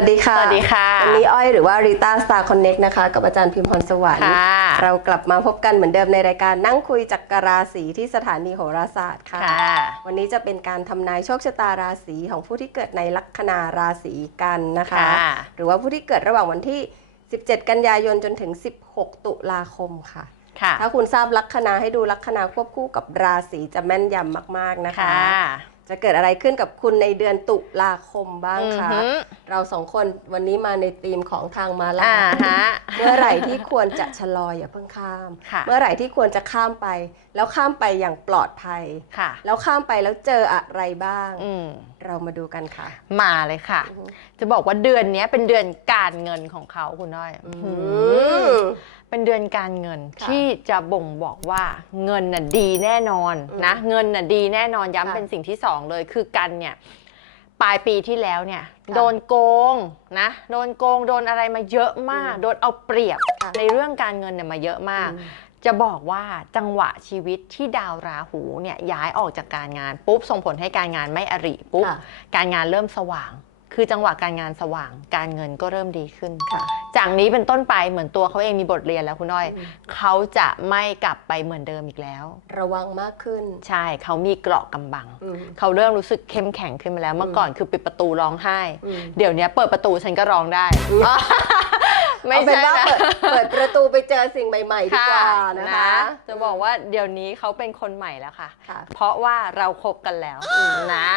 สวัสดีค่ะ สวัสดีค่ะ วันนี้อ้อยหรือว่าริต้าสตาร์คอนเน็กนะคะ กับอาจารย์พิมพรสวรรค์ค่ะเรากลับมาพบกันเหมือนเดิมในรายการนั่งคุยจักรราศีที่สถานีโหราศาสตร์ค่ะค่ะวันนี้จะเป็นการทำนายโชคชะตาราศีของผู้ที่เกิดในลัคนาราศีกันนะคะค่ะหรือว่าผู้ที่เกิดระหว่างวันที่ 17 กันยายนจนถึง 16 ตุลาคมค่ะค่ะถ้าคุณทราบลัคนาให้ดูลัคนาควบคู่กับราศีจะแม่นยำมาก ๆนะคะค่ะ จะเกิดอะไรขึ้นกับคุณในเดือนตุลาคมบ้างคะอือหือ เราสองคนวันนี้มาในธีมของทางมาลาอ่ายฮะ เมื่อไหร่ที่ควรจะชะลออย่าเพิ่งข้าม ค่ะ เมื่อไหร่ที่ควรจะข้ามไป แล้วข้ามไปอย่างปลอดภัย ค่ะ แล้วข้ามไปแล้วเจออะไรบ้าง อืม เรามาดูกันค่ะ มาเลยค่ะอือหือจะบอกว่าเดือนเนี้ยเป็นเดือนการเงินของเขาคุณน้อยอืหืมอ เป็นเดือนการเงินค่ะที่จะบ่งบอกว่าเงินน่ะดีแน่นอนอืมนะเงินน่ะดีแน่นอนค่ะย้ำเป็นสิ่งที่สองเลยคือกันเนี่ยปลายปีที่แล้วเนี่ยค่ะโดนโกงนะโดนโกงโดนอะไรมาเยอะมาก อืมโดนเอาเปรียบค่ะ ในเรื่องการเงินเนี่ยมาเยอะมาก จะบอกว่าจังหวะชีวิตที่ดาวราหูเนี่ยย้ายออกจากการงานปุ๊บส่งผลให้การงานไม่อริปุ๊บ ค่ะ การงานเริ่มสว่าง คือจังหวะการงานสว่างการเงินก็เริ่มดีขึ้นค่ะ จากนี้เป็นต้นไปเหมือนตัวเขาเองมีบทเรียนแล้วคุณน้อยอืมเขาจะไม่กลับไปเหมือนเดิมอีกแล้ว ระวังมากขึ้น ใช่เขามีเกราะกำบังอืมเขาเริ่มรู้สึกเข้มแข็งขึ้นมาแล้วเมื่อก่อนคือปิดประตูร้องไห้อืมเดี๋ยวนี้เปิดประตูฉันก็ร้องได้อืม ไม่เอาเป็นใช่ว่านะ เปิดเปิดประตูไปเจอสิ่งใหม่ๆดีกว่านะคะ จะบอกว่าเดี๋ยวนี้เขาเป็นคนใหม่แล้วค่ะ ค่ะ เพราะว่าเราคบกันแล้วนะ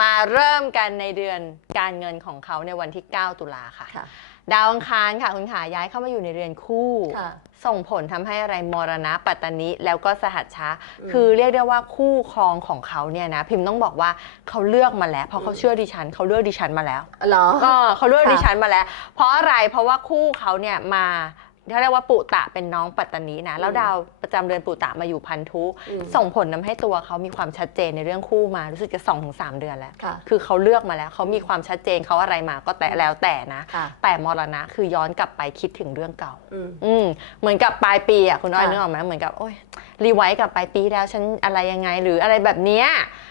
มาเริ่มกันในเดือนการเงินของเขาในวันที่ 9 ตุลาค่ะ ค่ะ ดาวอังคารค่ะคุณขาย้ายเข้ามาอยู่ในเรือนคู่ ค่ะ ส่งผลทำให้อะไรมรณะปัตตนิแล้วก็สหัชชะอืมคือเรียกได้ว่าคู่ครองของเขาเนี่ยนะ พิมพ์ต้องบอกว่าเขาเลือกมาแล้ว เพราะเขาเชื่อดิฉันเขาเลือกดิฉันมาแล้ว เหรอก็เขาเลือกค่ะดิฉันมาแล้ว เพราะอะไรเพราะว่าคู่เขาเนี่ยมา เขาเรียกว่าปุตะเป็นน้องปัตตนีนะ แล้วดาวประจำเดือนปุตะมาอยู่พันธุอืมส่งผลทำให้ตัวเขามีความชัดเจนในเรื่องคู่มา รู้สึกจะสองถึงสามเดือนแล้วค่ะคือเขาเลือกมาแล้ว เขามีความชัดเจนเขาอะไรมาก็แต่แล้วแต่นะค่ะแต่มรณะคือย้อนกลับไปคิดถึงเรื่องเก่า อืมอืมเหมือนกับปลายปีอะคุณอ้อยค่ะนึกออกไหมเหมือนกับโอ้ยรีไวซ์กลับปลายปีแล้วฉันอะไรยังไงหรืออะไรแบบเนี้ย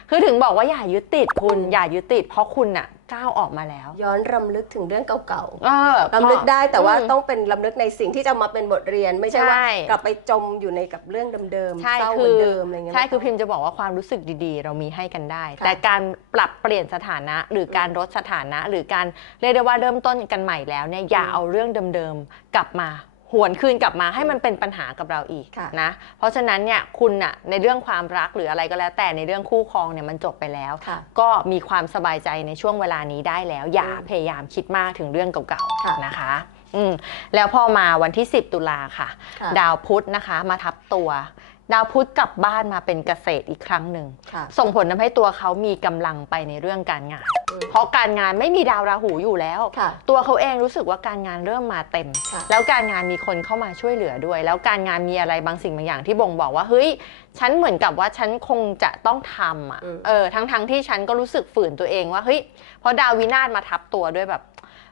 คือถึงบอกว่าอย่ายึดติดคุณอย่ายึดติดเพราะคุณอะ ก้าวออกมาแล้ว ย้อนรำลึกถึงเรื่องเก่าเออๆรำลึกได้แต่ว่ามต้องเป็นรำลึกในสิ่งที่จะมาเป็นบทเรียน ไม่ใช่ว่าใช่กลับไปจมอยู่ในกับเรื่องเดิมๆใช่เศร้าเหคืมืออนเดิมอะไรเงี้ยใช่ไม่คือต้งพิมพ์จะบอกว่าความรู้สึกดีๆ เรามีให้กันได้ค่ะแต่การปรับเปลี่ยนสถานะ หรือการลดสถานะ หรือการเรียกได้ว่าเริ่มต้นกันใหม่แล้วเนี่ยอย่าอืมเอาเรื่องเดิมๆกลับมา หวนคืนกลับมาให้มันเป็นปัญหากับเราอีกค่ะนะ เพราะฉะนั้นเนี่ยคุณน่ะในเรื่องความรักหรืออะไรก็แล้ว แต่ในเรื่องคู่ครองเนี่ยมันจบไปแล้วค่ะก็มีความสบายใจในช่วงเวลานี้ได้แล้ว อย่าอืมพยายามคิดมากถึงเรื่องเก่าค่ะๆนะคะอืมแล้วพอมาวันที่ 10 ตุลาค่ะค่ะดาวพุธนะคะ มาทับตัว ดาวพุธกลับบ้านมาเป็นเกษตรอีกครั้งหนึ่ง ค่ะ ส่งผลทำให้ตัวเขามีกำลังไปในเรื่องการงาน อืม เพราะการงานไม่มีดาวราหูอยู่แล้ว ค่ะ ตัวเขาเองรู้สึกว่าการงานเริ่มมาเต็ม ค่ะ แล้วการงานมีคนเข้ามาช่วยเหลือด้วย แล้วการงานมีอะไรบางสิ่งบางอย่างที่บ่งบอกว่าเฮ้ยฉันเหมือนกับว่าฉันคงจะต้องทำอะอืม เออทั้งทั้งที่ฉันก็รู้สึกฝืนตัวเองว่าเฮ้ยเพราะดาววินาศมาทับตัวด้วยแบบ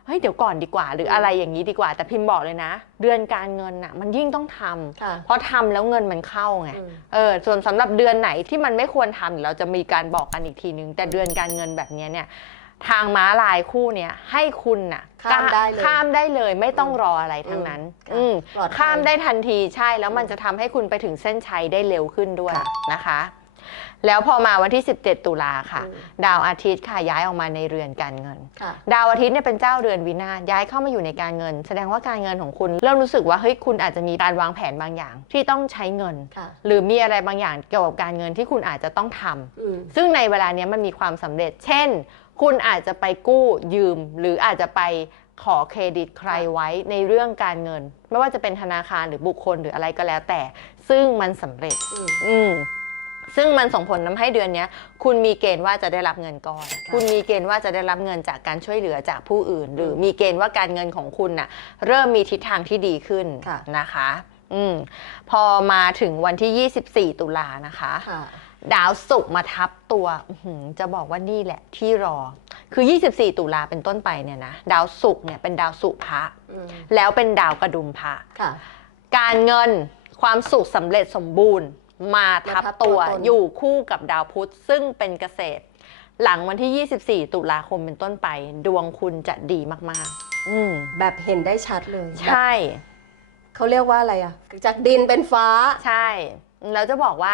เฮ้ยเดี๋ยวก่อนดีกว่า หรืออะไรอย่างนี้ดีกว่า แต่พิมพ์บอกเลยนะ เดือนการเงินอะ มันยิ่งต้องทำค่ะเพราะทำแล้วเงินมันเข้าไงอืม เออส่วนสำหรับเดือนไหนที่มันไม่ควรทำเดี๋ยวเราจะมีการบอกกันอีกทีนึง แต่เดือนการเงินแบบเนี้ยเนี่ย ทางม้าลายคู่เนี่ยให้คุณน่ะข้ามได้เลยข้ามได้เลยไม่ต้องรออะไรทั้งนั้นอืม อืมปลอดภัย ข้ามได้ทันทีใช่แล้วมันจะทำให้คุณไปถึงเส้นชัยได้เร็วขึ้นด้วยค่ะ นะคะ แล้วพอมาวันที่ 17 ตุลาค่ะอืมดาวอาทิตย์ค่ะย้ายออกมาในเรือนการเงินค่ะดาวอาทิตย์เนี่ยเป็นเจ้าเรือนวินาศย้ายเข้ามาอยู่ในการเงิน แสดงว่าการเงินของคุณ เริ่มรู้สึกว่าเฮ้ยคุณอาจจะมีการวางแผนบางอย่าง ที่ต้องใช้เงินค่ะหรือมีอะไรบางอย่างเกี่ยวกับการเงินที่คุณอาจจะต้องทำอืมซึ่งในเวลาเนี้ยมันมีความสำเร็จ เช่น คุณอาจจะไปกู้ยืม หรืออาจจะไปขอเครดิตใครไว้ในเรื่องการเงิน ไม่ว่าจะเป็นธนาคารหรือบุคคลหรืออะไรก็แล้วแต่ ซึ่งมันสำเร็จ อืมอืม ซึ่งมันส่งผลทำให้เดือนเนี้ยคุณมีเกณฑ์ว่าจะได้รับเงินก้อน คุณมีเกณฑ์ว่าจะได้รับเงินจากการช่วยเหลือจากผู้อื่น หรือมีเกณฑ์ว่าการเงินของคุณน่ะเริ่มมีทิศทางที่ดีขึ้นค่ะค่ะดาวศุกร์มาทับตัวอื้อหือจะบอกว่านี่แหละที่รอ คือ 24 ตุลาเป็นต้นไปเนี่ยนะดาวศุกร์เนี่ยเป็นดาวสุภะอืมแล้วเป็นดาวกระดุมพระค่ะการเงินความสุขสำเร็จสมบูรณ์ มาทับมาทับตัตัววตนอยู่คู่กับดาวพุธซึ่งเป็นเกษตร หลังวันที่ 24 ตุลาคมเป็นต้นไป ดวงคุณจะดีมากๆ อืมแบบเห็นได้ชัดเลยแบบใช่ เขาเรียกว่าอะไรอะ จากดินเป็นฟ้า ใช่ แล้วจะบอกว่า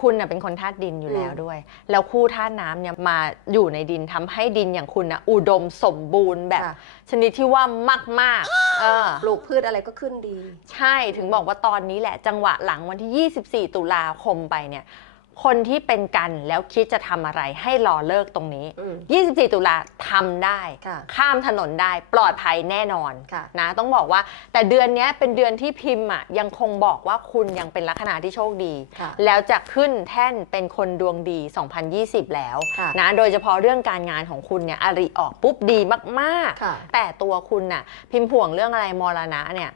คุณน่ะเป็นคนธาตุดินอยู่แล้วอืมด้วย แล้วคู่ธาตุน้ำเนี่ยมาอยู่ในดินทำให้ดินอย่างคุณนะอุดมสมบูรณ์แบบค่ะชนิดที่ว่ามากๆเออปลูกพืชอะไรก็ขึ้นดี ใช่ถึงบอกว่าตอนนี้แหละจังหวะหลังวันที่ 24 ตุลาคมไปเนี่ย คนที่เป็นกันแล้วคิดจะทำอะไรให้รอเลิกตรงนี้ อืม 24 ตุลาทำได้ ค่ะข้ามถนนได้ปลอดภัยแน่นอนค่ะนะต้องบอกว่า แต่เดือนเนี้ยเป็นเดือนที่พิมพ์อะยังคงบอกว่าคุณยังเป็นลัคนาที่โชคดี ค่ะแล้วจะขึ้นแท่นเป็นคนดวงดี 2020 แล้วค่ะ นะโดยเฉพาะเรื่องการงานของคุณเนี่ยอริออกปุ๊บดีมากค่ะๆแต่ตัวคุณน่ะพิมพ์ห่วงเรื่องอะไรมรณะเนี่ย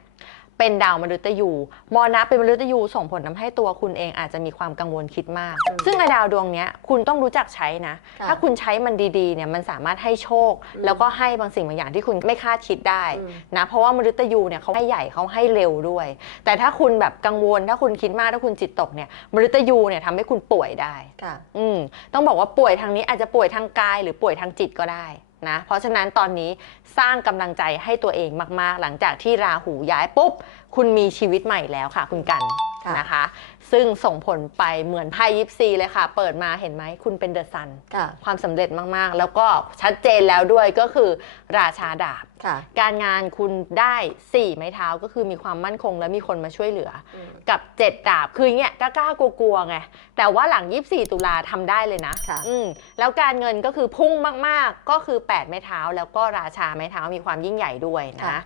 เป็นดาวมฤตยูมรณะเป็นมฤตยูส่งผลทำให้ตัวคุณเองอาจจะมีความกังวลคิดมากอืมซึ่งไอ้ดาวดวงเนี้ยคุณต้องรู้จักใช้นะค่ะถ้าคุณใช้มันดีๆเนี่ยมันสามารถให้โชคอืมแล้วก็ให้บางสิ่งบางอย่างที่คุณไม่คาดคิดได้อืมนะเพราะว่ามฤตยูเนี่ยเขาให้ใหญ่เขาให้เร็วด้วย แต่ถ้าคุณแบบกังวลถ้าคุณคิดมากถ้าคุณจิตตกเนี่ยมฤตยูเนี่ยทำให้คุณป่วยได้ค่ะอืมต้องบอกว่าป่วยทางนี้อาจจะป่วยทางกายหรือป่วยทางจิตก็ได้ นะเพราะฉะนั้นตอนนี้สร้างกำลังใจให้ตัวเองมาก ๆ หลังจากที่ราหูย้ายปุ๊บ คุณมีชีวิตใหม่แล้วค่ะ คุณกันค่ะ นะคะ ซึ่งส่งผลไปเหมือนไพ่ยิปซีเลยค่ะ เปิดมาเห็นไหมคุณเป็นเดอะซัน ค่ะ ความสำเร็จมาก ๆ แล้วก็ชัดเจนแล้วด้วยก็คือราชาดาบค่ะการงานคุณได้4ไม้เท้าก็คือมีความมั่นคงและมีคนมาช่วยเหลืออืมกับ 7 ดาบคือเงี้ยกล้าๆกลัวๆไงแต่ว่าหลัง 24 ตุลาทำได้เลยนะค่ะอืมแล้วการเงินก็คือพุ่งมากๆก็คือ 8 ไม้เท้า แล้วก็ราชาไม้เท้ามีความยิ่งใหญ่ด้วยนะค่ะ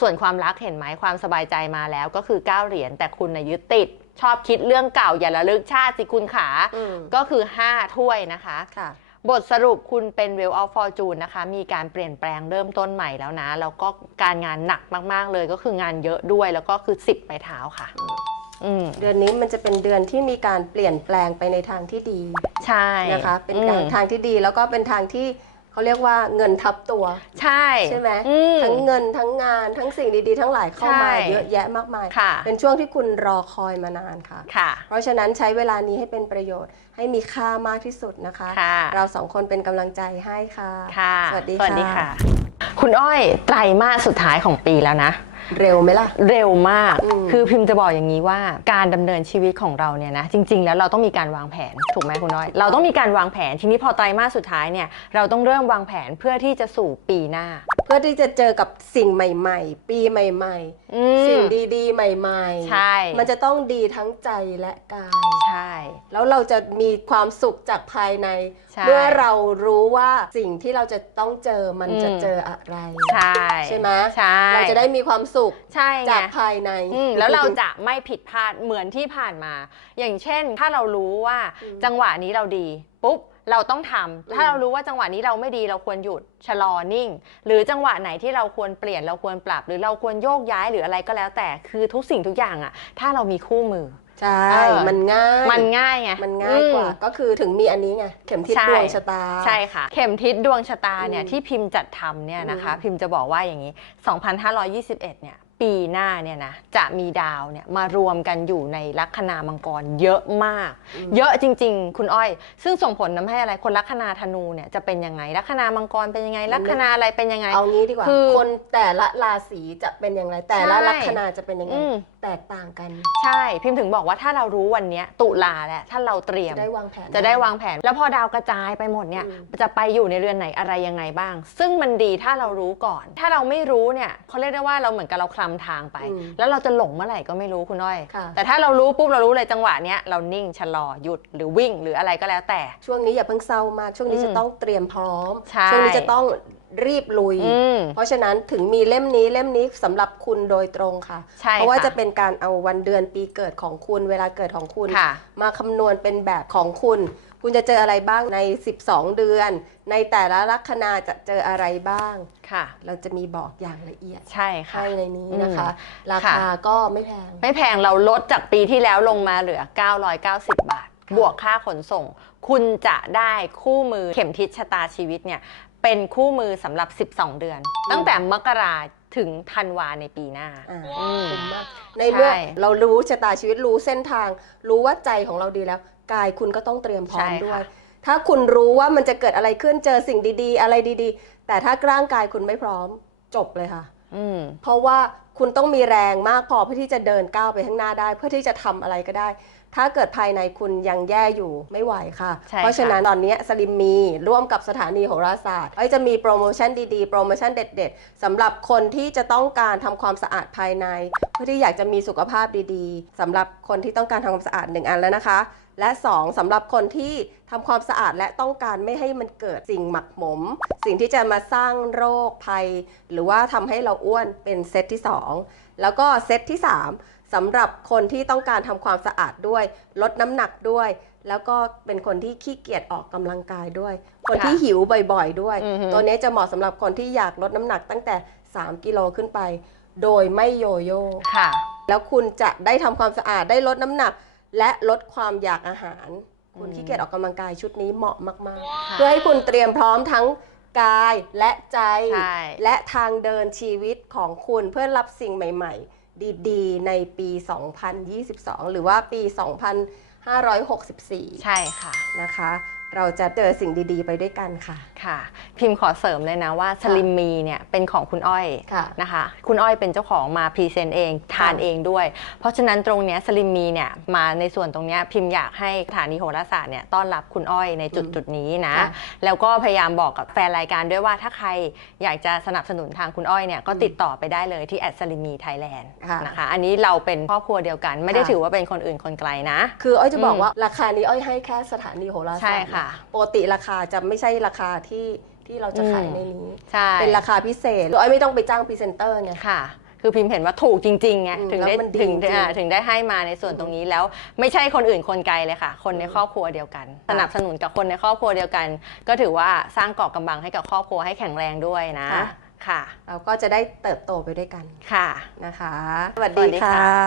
ส่วนความรักเห็นไหมความสบายใจมาแล้วก็คือ 9 เหรียญแต่คุณนะยึดติดชอบคิดเรื่องเก่าอย่าระลึกชาติสิคุณขาอืมก็คือ 5 ถ้วยนะคะค่ะ บทสรุปคุณเป็น Wheel of Fortune นะคะ มีการเปลี่ยนแปลงเริ่มต้นใหม่แล้วนะ แล้วก็การงานหนักมากๆเลยก็คืองานเยอะด้วยแล้วก็คือ10ไปเท้าค่ะอืม เดือนนี้มันจะเป็นเดือนที่มีการเปลี่ยนแปลงไปในทางที่ดีใช่นะคะ เป็นอืการมทางที่ดีแล้วก็เป็นทางที่ เขาเรียกว่าเงินทับตัว ใช่ใช่ไหมอืมทั้งเงินทั้งงานทั้งสิ่งดีๆ ทั้งหลายเข้ามาใช่เยอะแยะมากมายค่ะเป็นช่วงที่คุณรอคอยมานานค่ะค่ะ เพราะฉะนั้นใช้เวลานี้ให้เป็นประโยชน์ให้มีค่ามากที่สุดนะคะค่ะเราสองคนเป็นกำลังใจให้ค่ะค่ะสวัสดีสวัสดีค่ะ ค่ะคุณอ้อยไตรมาสสุดท้ายของปีแล้วนะ เร็วไหมล่ะ เร็วมาก อืม คือพิมพ์จะบอกอย่างนี้ว่าการดำเนินชีวิตของเราเนี่ยนะ จริง ๆ แล้วเราต้องมีการวางแผนถูกไหมคุณน้อย เราต้องมีการวางแผนทีนี้พอไตรมาสสุดท้ายเนี่ยเราต้องเริ่มวางแผนเพื่อที่จะสู่ปีหน้าเพื่อที่จะเจอกับสิ่งใหม่ ๆ ปีใหม่ อืๆสิ่งมดีๆ ใหม่ๆ ใช่มันจะต้องดีทั้งใจและกาย ใช่ แล้วเราจะมีความสุขจากภายใน ใช่ เมื่อเรารู้ว่าสิ่งที่เราจะต้องเจอมันอืมจะเจออะไร ใช่ใช่ไหม ใช่เราจะได้มีความสุขใช่ไง จากภายใน อืมแล้วเราจะไม่ผิดพลาดเหมือนที่ผ่านมา อย่างเช่น ถ้าเรารู้ว่าอืมจังหวะนี้เราดี ปุ๊บ เราต้องทำถ้าอืมเรารู้ว่าจังหวะนี้เราไม่ดีเราควรหยุดชะลอนิ่ง หรือจังหวะไหนที่เราควรเปลี่ยนเราควรปรับ หรือเราควรโยกย้ายหรืออะไรก็แล้วแต่คือทุกสิ่งทุกอย่างอะถ้าเรามีคู่มือ ใช่ เออ มันง่ายมันง่ายไงมันง่ายกว่า อืม ก็คือถึงมีอันนี้ไงเข็มทิศใช่ ดวงชะตา ใช่ค่ะ เข็มทิศดวงชะตาเนี่ยอืมที่พิมพ์จัดทำเนี่ยนะคะ อืม พิมพ์จะบอกว่าอย่างนี้ 2521 เนี่ย ปีหน้าเนี่ยนะจะมีดาวเนี่ยมารวมกันอยู่ในลัคนามังกรเยอะมาก เยอะจริง ๆ คุณอ้อย ซึ่งส่งผลทำให้อะไรคนลัคนาธนูเนี่ยจะเป็นยังไงลัคนามังกรเป็นยังไงลัคนาอะไรเป็นยังไงเอางี้ดีกว่าคือคนแต่ละราศีจะเป็นอย่างไร แต่ละใช่ลัคนาจะเป็นยังไงอืมแตกต่างกัน ใช่พิมพ์ถึงบอกว่าถ้าเรารู้วันเนี้ยตุลาแล้วถ้าเราเตรียมจะได้วางแผนจะได้วางแผน แล้วพอดาวกระจายไปหมดเนี่ยอืมจะไปอยู่ในเรือนไหนอะไรยังไงบ้าง ซึ่งมันดีถ้าเรารู้ก่อน ถ้าเราไม่รู้เนี่ยเขาเรียกได้ว่าเราเหมือนกับเราคลำทางไปอืมแล้วเราจะหลงเมื่อไหร่ก็ไม่รู้คุณน้อยค่ะแต่ถ้าเรารู้ปุ๊บเรารู้เลยจังหวะเนี้ยเรานิ่งชะลอหยุดหรือวิ่งหรืออะไรก็แล้วแต่ ช่วงนี้อย่าเพิ่งเศร้ามากช่วงนี้อืมจะต้องเตรียมพร้อมใช่ช่วงนี้จะต้อง รีบลุย อืม เพราะฉะนั้นถึงมีเล่มนี้เล่มนี้สำหรับคุณโดยตรงค่ะ ใช่เพราะว่าค่จะเป็นการเอาวันเดือนปีเกิดของคุณเวลาเกิดของคุณ ค่ะ มาคำนวณเป็นแบบของคุณ คุณจะเจออะไรบ้างใน 12 เดือน ในแต่ละลัคนาจะเจออะไรบ้าง ค่ะ เราจะมีบอกอย่างละเอียดใช่ค่ะ ให้ในนี้นะคะอืมราค่ะคาก็ไม่แพง ไม่แพงเราลดจากปีที่แล้วลงมาเหลือ 990 บาทค่ะบวกค่าขนส่ง คุณจะได้คู่มือเข็มทิศชะตาชีวิตเนี่ย เป็นคู่มือสำหรับ 12 เดือน ตั้งแต่มกราถึงธันวาในปีหน้าอ่าอืม คุ้มมากในเมื่อใช่เรารู้ชะตาชีวิตรู้เส้นทาง รู้ว่าใจของเราดีแล้ว กายคุณก็ต้องเตรียมพร้อมใช่ค่ะ ด้วย ถ้าคุณรู้ว่ามันจะเกิดอะไรขึ้นเจอสิ่งดีๆ อะไรดีๆ แต่ถ้าร่างกายคุณไม่พร้อมจบเลยค่ะ อืม เพราะว่าคุณต้องมีแรงมากพอเพื่อที่จะเดินก้าวไปข้างหน้าได้ เพื่อที่จะทำอะไรก็ได้ ถ้าเกิดภายในคุณยังแย่อยู่ไม่ไหวค่ะ ใช่เพราะฉะนั้นตอนนี้สลิมมีร่วมกับสถานีโหราศาสตร์ไอ้จะมีโปรโมชั่นดีๆ โปรโมชั่นเด็ดๆสำหรับคนที่จะต้องการทำความสะอาดภายใน เพื่อที่อยากจะมีสุขภาพดีๆสำหรับคนที่ต้องการทำความสะอาดหนึ่งอันแล้วนะคะ และ 2สำหรับคนที่ทำความสะอาดและต้องการไม่ให้มันเกิดสิ่งหมักหมม สิ่งที่จะมาสร้างโรคภัย หรือว่าทำให้เราอ้วนเป็นเซตที่ 2 แล้วก็เซตที่ 3สำหรับคนที่ต้องการทำความสะอาดด้วย ลดน้ำหนักด้วย แล้วก็เป็นคนที่ขี้เกียจออกกำลังกายด้วย คนค่ะที่หิวบ่อยๆ ด้วยอือฮึตัวนี้จะเหมาะสำหรับคนที่อยากลดน้ำหนักตั้งแต่ 3 กิโลขึ้นไป โดยไม่โยโย่ค่ะ แล้วคุณจะได้ทำความสะอาดได้ลดน้ำหนัก และลดความอยากอาหาร คุณอืมขี้เกียจออกกำลังกายชุดนี้เหมาะมากๆค่ะเพื่อให้คุณเตรียมพร้อมทั้งกายและใจใช่และทางเดินชีวิตของคุณเพื่อรับสิ่งใหม่ ๆ ดีๆ ในปี 2022 หรือว่าปี 2564 ใช่ค่ะนะคะ เราจะเจอสิ่งดีๆ ไปด้วยกันค่ะ ค่ะ พิมพ์ขอเสริมเลยนะว่าสลิมมีเนี่ยเป็นของคุณอ้อยค่ะนะคะ คุณอ้อยเป็นเจ้าของมาพรีเซนต์เองทานค่ะเองด้วย เพราะฉะนั้นตรงเนี้ยสลิมมีเนี่ยมาในส่วนตรงเนี้ยพิมพ์อยากให้สถานีโหราศาสตร์เนี่ยต้อนรับคุณอ้อยในจุดอืมจุดนี้นะค่ะแล้วก็พยายามบอกกับแฟนรายการด้วยว่าถ้าใครอยากจะสนับสนุนทางคุณอ้อยเนี่ยก็ติดต่อไปได้เลยที่แอดสลิมีไทยแลนด์ค่ะนะคะ อันนี้เราเป็นครอบครัวเดียวกัน ไม่ได้ค่ะถือว่าเป็นคนอื่นคนไกลนะ คืออ้อยจะบอกอืมว่าราคานี้อ้อยให้แค่สถานีโหราศาสตร์ใช่ค่ะปกติราคาจะไม่ใช่ราคาที่ที่เราจะขายอืมในนี้ ใช่ เป็นราคาพิเศษคืออ้อยไม่ต้องไปจ้างพรีเซนเตอร์ไง ค่ะ คือพิมพ์เห็นว่าถูกจริงๆไงอืมถึงได้แล้วมันดีถึงจริงๆอ่าถึงได้ให้มาในส่วนตรงนี้แล้ว ไม่ใช่คนอื่นคนไกลเลยค่ะ คนในครอบครัวเดียวกัน สนับสนุนกับคนในครอบครัวเดียวกัน ก็ถือว่าสร้างเกาะกำบังให้กับครอบครัวให้แข็งแรงด้วยนะ ค่ะ ค่ะ เราก็จะได้เติบโตไปด้วยกันค่ะ นะคะ สวัสสวัดีสดีค่ะค่ะ